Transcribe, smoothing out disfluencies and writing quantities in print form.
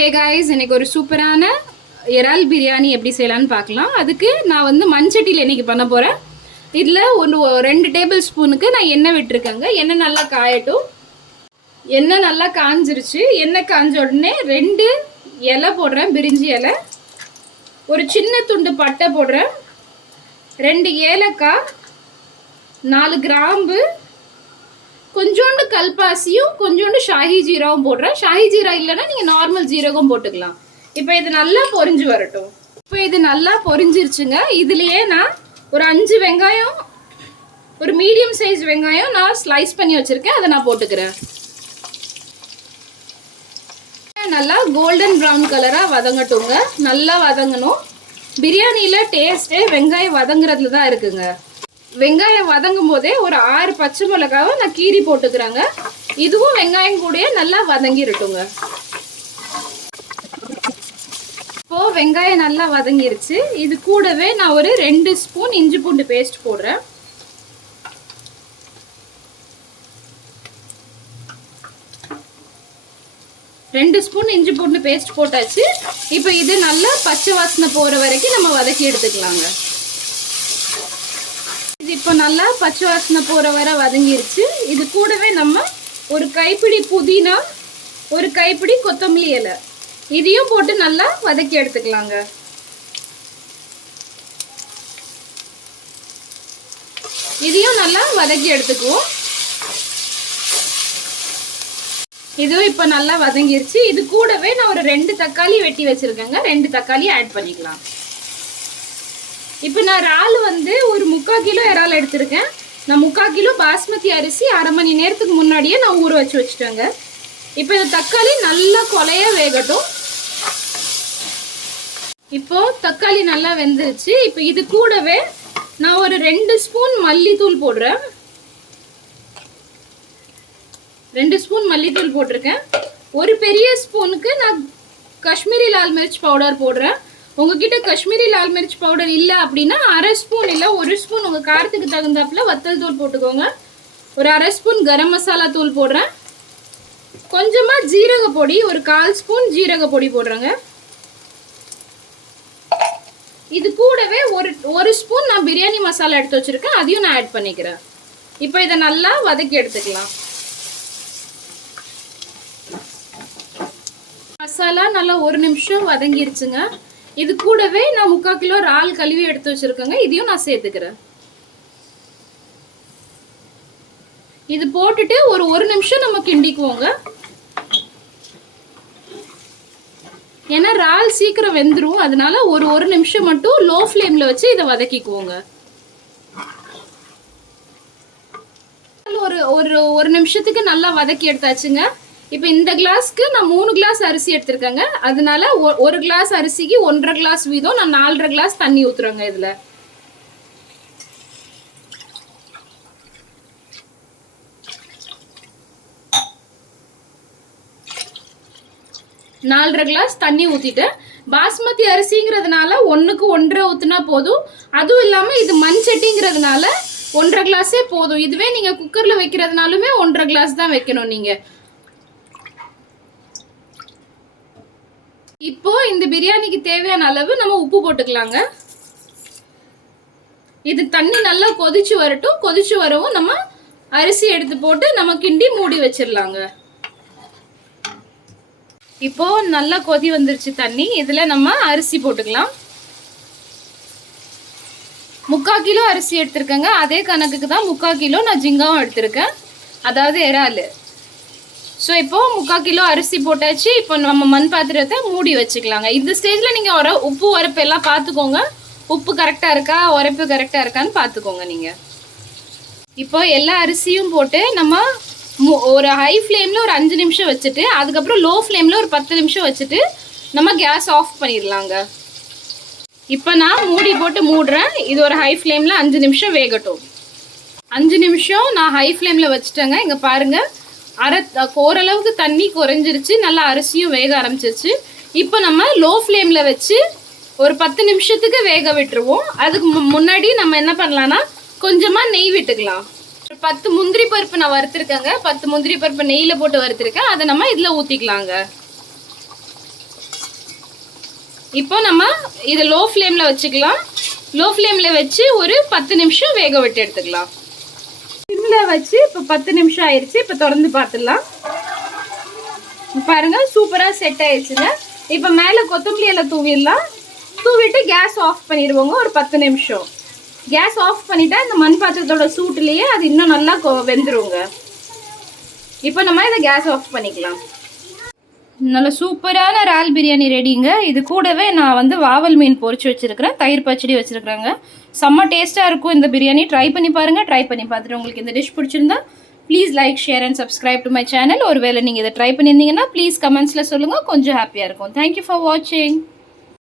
Hey guys, இன்னைக்கு ஒரு சூப்பரான இறால் பிரியாணி எப்படி செய்யலான்னு பார்க்கலாம். அதுக்கு நான் வந்து மண்சட்டியில் இன்னைக்கு பண்ண போகிறேன். இதில் 2 டேபிள் ஸ்பூனுக்கு நான் எண்ணெய் விட்டுருக்கேங்க. எண்ணெய் நல்லா காயட்டும். எண்ணெய் நல்லா காஞ்சிருச்சு. எண்ணெய் காஞ்ச உடனே 2 இலை போடுறேன், பிரிஞ்சி இலை. ஒரு சின்ன துண்டு பட்டை போடுறேன், 2 ஏலக்காய், 4 கிராம்பு, கொஞ்சோண்டு கல்பாசியும் கொஞ்சோண்டு ஷாஹி ஜீராவும் போடுறேன். ஷாஹி ஜீரா இல்லைன்னா நீங்கள் நார்மல் ஜீரகம் போட்டுக்கலாம். இப்போ இது நல்லா பொரிஞ்சு வரட்டும். இப்போ இது நல்லா பொரிஞ்சிருச்சுங்க. இதுலேயே நான் ஒரு 5 வெங்காயம், ஒரு மீடியம் சைஸ் வெங்காயம் நான் ஸ்லைஸ் பண்ணி வச்சுருக்கேன், அதை நான் போட்டுக்கிறேன். நல்லா கோல்டன் ப்ரௌன் கலராக வதங்கட்டுங்க. நல்லா வதங்கணும். பிரியாணியில் டேஸ்ட்டே வெங்காயம் வதங்குறதுல தான் இருக்குங்க. வெங்காயம் வதங்கும் போதே ஒரு 6 பச்சை மிளகாவை நான் கீரி போட்டுக்கிறேங்க. இதுவும் வெங்காயம் கூட நல்லா வதங்கிருட்டுங்க. இப்போ வெங்காயம் நல்லா வதங்கிருச்சு. இது கூடவே நான் ஒரு 2 ஸ்பூன் இஞ்சி பூண்டு பேஸ்ட் போடுறேன். ரெண்டு ஸ்பூன் இஞ்சி பூண்டு பேஸ்ட் போட்டாச்சு. இப்போ இது நல்லா பச்சை வாசனை போகிற வரைக்கும் நம்ம வதக்கி எடுத்துக்கலாங்க. இது இப்போ நல்லா பச்சை வாசனை போகிற வரை வதங்கிருச்சு. இது கூடவே நம்ம ஒரு கைப்பிடி புதினா, ஒரு கைப்பிடி கொத்தமல்லி இலை, இதையும் போட்டு நல்லா வதக்கி எடுத்துக்கலாங்க. இதையும் நல்லா வதக்கி எடுத்துக்குவோம். இதுவும் இப்போ நல்லா வதங்கிருச்சு. இது கூடவே நான் ஒரு 2 தக்காளி வெட்டி வச்சிருக்கேங்க. 2 தக்காளி ஆட் பண்ணிக்கலாம். இப்போ நான் இறால் வந்து ஒரு 3/4 கிலோ இறால் எடுத்திருக்கேன். நான் 3/4 கிலோ பாஸ்மதி அரிசி 1/2 மணி நேரத்துக்கு முன்னாடியே நான் ஊற வச்சுட்டேங்க. இப்போ இந்த தக்காளி நல்லா கொலையா வேகட்டும். இப்போ தக்காளி நல்லா வெந்துருச்சு. இப்போ இது கூடவே நான் ஒரு 2 ஸ்பூன் மல்லித்தூள் போடுறேன். 2 ஸ்பூன் மல்லித்தூள் போட்டிருக்கேன். ஒரு பெரிய ஸ்பூனுக்கு நான் காஷ்மீரி லால் மிர்ச் பவுடர் போடுறேன். உங்ககிட்ட காஷ்மீரி லால் மிர்ச் பவுடர் இல்லை அப்படின்னா 1/2 ஸ்பூன் இல்லை 1 ஸ்பூன் உங்கள் காரத்துக்கு தகுந்தாப்புல வத்தல் தூள் போட்டுக்கோங்க. ஒரு 1/2 ஸ்பூன் கரம் மசாலா தூள் போடுறேன். கொஞ்சமாக ஜீரக பொடி, ஒரு 1/4 ஸ்பூன் ஜீரக பொடி போடுறேங்க. இது கூடவே ஒரு ஸ்பூன் நான் பிரியாணி மசாலா எடுத்து வச்சிருக்கேன், அதையும் நான் ஆட் பண்ணிக்கிறேன். இப்போ இதை நல்லா வதக்கி எடுத்துக்கலாம். மசாலா நல்லா 1 நிமிஷம் வதங்கிருச்சுங்க. இது கூடவே நான் 3/4 கிலோ இறால் கழுவி எடுத்து வச்சிருக்கேங்க, இதையும் நான் சேர்த்துக்கிறேன். இது போட்டுட்டு ஒரு 1 நிமிஷம் நம்ம கிண்டிக்குவோங்க. ஏன்னா இறால் சீக்கிரம் வெந்துடும், அதனால ஒரு நிமிஷம் மட்டும் லோ ஃப்ளேம்ல வச்சு இதை வதக்கிக்குவோங்க. ஒரு நிமிஷத்துக்கு நல்லா வதக்கி எடுத்தாச்சுங்க. இப்போ இந்த கிளாஸ்க்கு நான் 3 கிளாஸ் அரிசி எடுத்திருக்கேங்க. அதனால ஒரு கிளாஸ் அரிசிக்கு 1.5 கிளாஸ் வீதம் நான் 4.5 கிளாஸ் தண்ணி ஊத்துறேங்க. இதுல 4.5 கிளாஸ் தண்ணி ஊத்திட்டேன். பாஸ்மதி அரிசிங்கிறதுனால 1க்கு 1.5 ஊத்துனா போதும். அதுவும் இல்லாம இது மண் சட்டிங்கிறதுனால 1.5 கிளாஸே போதும். இதுவே நீங்க குக்கர்ல வைக்கிறதுனாலுமே 1.5 கிளாஸ் தான் வைக்கணும் நீங்க. இப்போ இந்த பிரியாணிக்கு தேவையான அளவு நம்ம உப்பு போட்டுக்கலாங்க. இது தண்ணி நல்லா கொதிச்சு வரட்டும். கொதிச்சு வரவும் நம்ம அரிசி எடுத்து போட்டு நம்ம கிண்டி மூடி வச்சிடலாங்க. இப்போ நல்லா கொதி வந்துருச்சு தண்ணி. இதுல நம்ம அரிசி போட்டுக்கலாம். 3/4 கிலோ அரிசி எடுத்திருக்கேங்க. அதே கணக்குக்கு தான் 3/4 கிலோ நான் ஜிங்காவும் எடுத்திருக்கேன், அதாவது இறால். ஸோ இப்போ 3/4 கிலோ அரிசி போட்டாச்சு. இப்போ நம்ம மண் பாத்திரத்தை மூடி வச்சுக்கலாங்க. இந்த ஸ்டேஜில் நீங்கள் உப்பு உரைப்பு எல்லாம் பார்த்துக்கோங்க. உப்பு கரெக்டாக இருக்கா, உரைப்பு கரெக்டாக இருக்கான்னு பார்த்துக்கோங்க நீங்கள். இப்போ எல்லா அரிசியும் போட்டு நம்ம ஒரு ஹை ஃப்ளேமில் ஒரு 5 நிமிஷம் வச்சுட்டு, அதுக்கப்புறம் லோ ஃப்ளேமில் ஒரு 10 நிமிஷம் வச்சுட்டு நம்ம கேஸ் ஆஃப் பண்ணிடலாங்க. இப்போ நான் மூடி போட்டு மூடுறேன். இது ஒரு ஹை ஃப்ளேமில் 5 நிமிஷம் வேகட்டும். 5 நிமிஷம் நான் ஹை ஃப்ளேமில் வச்சுட்டேங்க. இங்கே பாருங்கள், ஓரளவுக்கு தண்ணி குறைஞ்சிருச்சு, நல்லா அரிசியும் வேக ஆரம்பிச்சிருச்சு. இப்போ நம்ம லோ ஃப்ளேமில் வச்சு ஒரு 10 நிமிஷத்துக்கு வேக விட்டுருவோம். அதுக்கு முன்னாடி நம்ம என்ன பண்ணலான்னா கொஞ்சமாக நெய் விட்டுக்கலாம். 10 முந்திரி பருப்பு நான் வறுத்துருக்கேங்க. 10 முந்திரி பருப்பு நெய்யில் போட்டு வறுத்துருக்கேன். அதை நம்ம இதில் ஊற்றிக்கலாங்க. இப்போ நம்ம இதை லோ ஃப்ளேமில் வச்சுக்கலாம். லோ ஃப்ளேமில் வச்சு ஒரு 10 நிமிஷம் வேக விட்டு எடுத்துக்கலாம். சிம்மில் வச்சு இப்போ 10 நிமிஷம் ஆயிடுச்சு. இப்போ திறந்து பார்த்துடலாம். பாருங்க சூப்பராக செட் ஆயிடுச்சுங்க. இப்போ மேலே கொத்தமல்லி எல்லாம் தூவிடலாம். தூவிட்டு கேஸ் ஆஃப் பண்ணிடுவோங்க. ஒரு 10 நிமிஷம் கேஸ் ஆஃப் பண்ணிட்டா இந்த மண் பாத்திரத்தோட சூட்டுலேயே அது இன்னும் நல்லா வெந்துருங்க. இப்போ நம்ம இதை கேஸ் ஆஃப் பண்ணிக்கலாம். நல்ல சூப்பரான இறால் பிரியாணி ரெடிங்க. இது கூடவே நான் வந்து வாவல் மீன் பொரிச்சு வச்சுருக்கிறேன், தயிர் பச்சடி வச்சுருக்குறேங்க. செம்ம டேஸ்ட்டாக இருக்கும் இந்த பிரியாணி. ட்ரை பண்ணி பாருங்கள். ட்ரை பண்ணி பார்த்துட்டு உங்களுக்கு இந்த டிஷ் பிடிச்சிருந்தா please like, share and subscribe to my channel. ஒருவேளை நீங்கள் இதை ட்ரை பண்ணியிருந்தீங்கன்னா ப்ளீஸ் கமெண்ட்ஸில் சொல்லுங்கள். கொஞ்சம் ஹாப்பியாக இருக்கும். தேங்க்யூ ஃபார் வாட்சிங்.